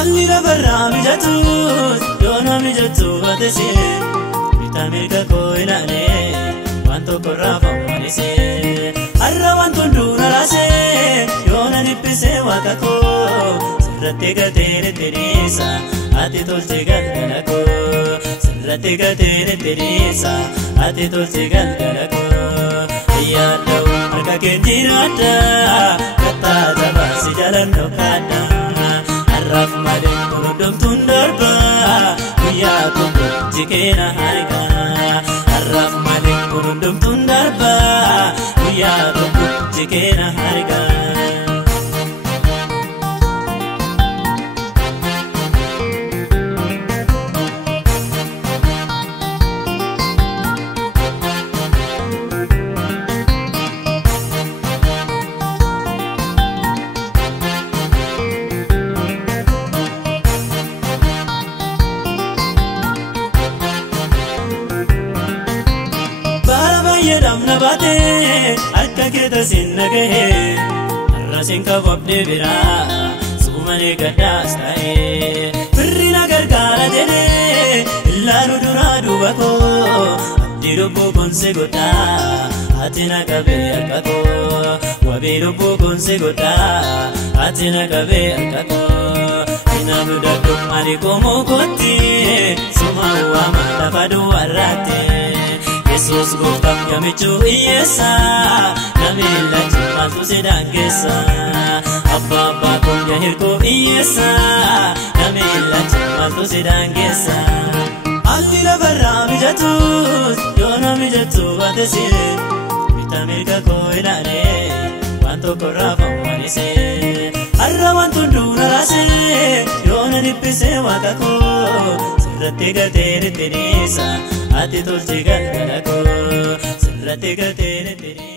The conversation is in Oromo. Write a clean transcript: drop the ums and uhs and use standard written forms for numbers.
Alli lafarraa mijatus yoona mijatu batese Bitamirga koo ilaalee waan tokko raafamanise Har'a waan tolduuna raasee yoona dhiphisee waaqa koo Sirratti gateere tiriisa ati tolche galgala koo Sirratti gateere tiriisa ati tolche galgala koo Ayyaadhawu harka keentiraadha kattaa jabaasi jalan dhokkaadha Arraaf malee kunundumtuun darba guyyaa tokko jikeena harga Arraaf malee kunundumtuun darba guyyaa tokko jikeena harga Yedamna bate akka keeta sinna gahe har'a sinka qabdee biraa suumane gaddaas ta'e birrina gargaara jedhee ilaalu duraa duuba koo abdii lubbuu gonse godhaa ati na qabee harka koo wabii lubbuu gonse godhaa ati na qabee harka koo ina mudadhu ani komoo kootti suma waama lafa duwwaarraatti Yesus gooftaaf yamichuu hiyyeessa Namilla chimaaltu sidhaan keessa Abbaa abbaa koomya hirkoo hiyyeessa Namilla chimaaltu sidhaan keessa Alli lafarraa mijatus yoona mijatu batese Bitamirga koo ilaalee waan tokko raafamanise Har'a waan tolduuna raasee yoona dhiphisee waaqa koo Sirratti gateere tiriisa ati tolche galgala koo Sirratti gateere tiriisa